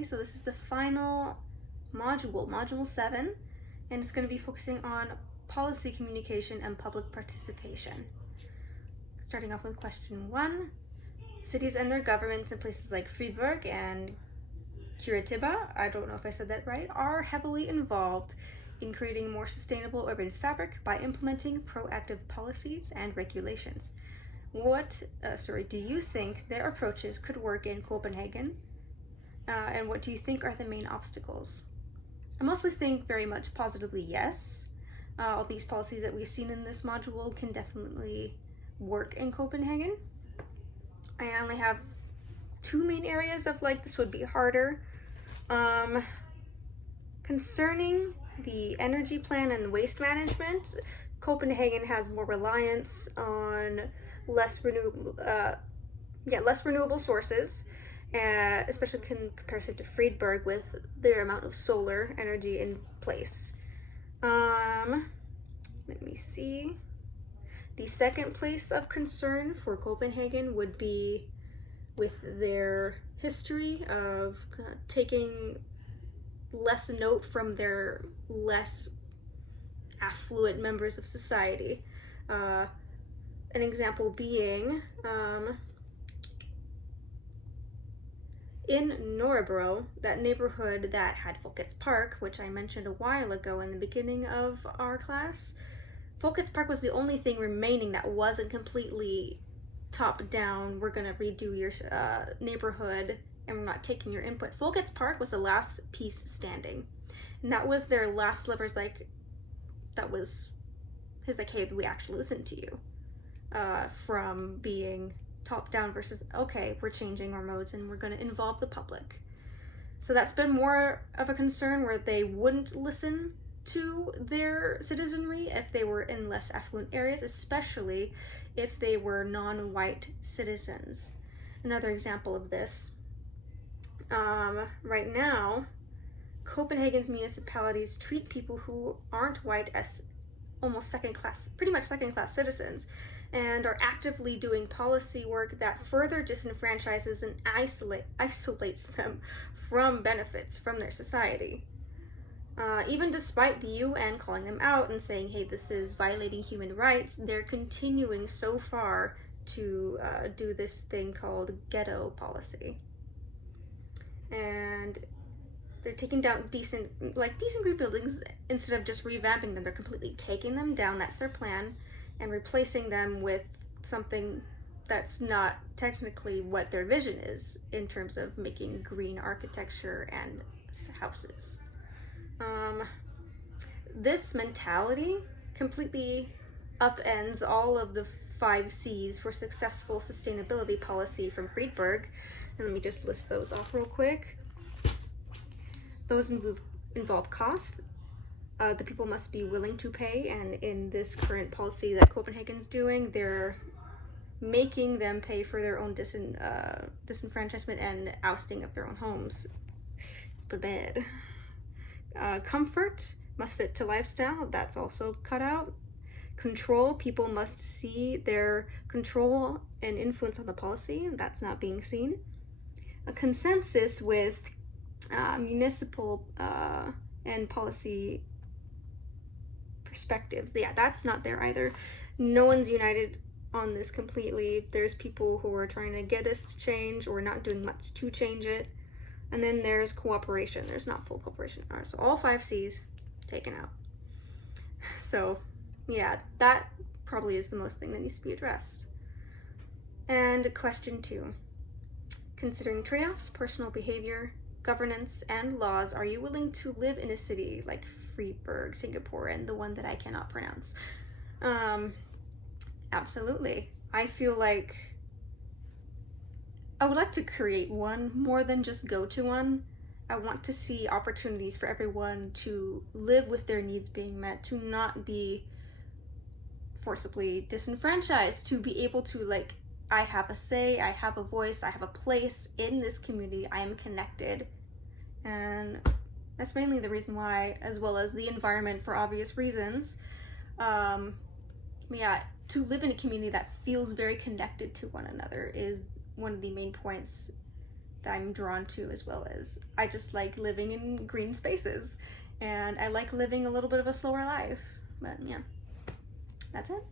Okay, so this is the final module, Module 7, and it's going to be focusing on policy communication and public participation. Starting off with question 1. Cities and their governments in places like Fribourg and Curitiba, I don't know if I said that right, are heavily involved in creating more sustainable urban fabric by implementing proactive policies and regulations. Do you think their approaches could work in Copenhagen? And what do you think are the main obstacles? I mostly think very much positively yes. All these policies that we've seen in this module can definitely work in Copenhagen. I only have 2 main areas of this would be harder. Concerning the energy plan and waste management, Copenhagen has more reliance on less renewable sources, especially in comparison to Friedberg with their amount of solar energy in place. Let me see. The second place of concern for Copenhagen would be with their history of taking less note from their less affluent members of society. An example being in Nørrebro, that neighborhood that had Folkets Park, which I mentioned a while ago in the beginning of our class. Folkets Park was the only thing remaining that wasn't completely top down, we're gonna redo your neighborhood and we're not taking your input. Folkets Park was the last piece standing, and that was their last slivers, that was hey, we actually listened to you, from being top down versus, okay, we're changing our modes and we're gonna involve the public. So that's been more of a concern, where they wouldn't listen to their citizenry if they were in less affluent areas, especially if they were non-white citizens. Another example of this, right now, Copenhagen's municipalities treat people who aren't white as almost pretty much second-class citizens, and are actively doing policy work that further disenfranchises and isolates them from benefits from their society. Even despite the UN calling them out and saying, hey, this is violating human rights, they're continuing so far to do this thing called ghetto policy. And they're taking down decent green buildings. Instead of just revamping them, they're completely taking them down, that's their plan, and replacing them with something that's not technically what their vision is in terms of making green architecture and houses. This mentality completely upends all of the 5 C's for successful sustainability policy from Friedberg. And let me just list those off real quick. Those involve cost. The people must be willing to pay, and in this current policy that Copenhagen's doing, they're making them pay for their own disenfranchisement and ousting of their own homes. It's bad. Comfort must fit to lifestyle, that's also cut out. Control, people must see their control and influence on the policy, that's not being seen. A consensus with municipal and policy perspectives, yeah, that's not there either. No one's united on this completely. There's people who are trying to get us to change or not doing much to change it. And then there's cooperation. There's not full cooperation. All right, so all 5 C's taken out. So yeah, that probably is the most thing that needs to be addressed. And question 2. Considering trade-offs, personal behavior, governance, and laws, are you willing to live in a city like Fribourg, Singapore, and the one that I cannot pronounce? Absolutely. I feel like I would like to create one more than just go to one. I want to see opportunities for everyone to live with their needs being met, to not be forcibly disenfranchised, to be able to I have a say, I have a voice, I have a place in this community, I am connected. And that's mainly the reason why, as well as the environment for obvious reasons. Yeah, to live in a community that feels very connected to one another is one of the main points that I'm drawn to, as well as I just like living in green spaces, and I like living a little bit of a slower life. But yeah, that's it.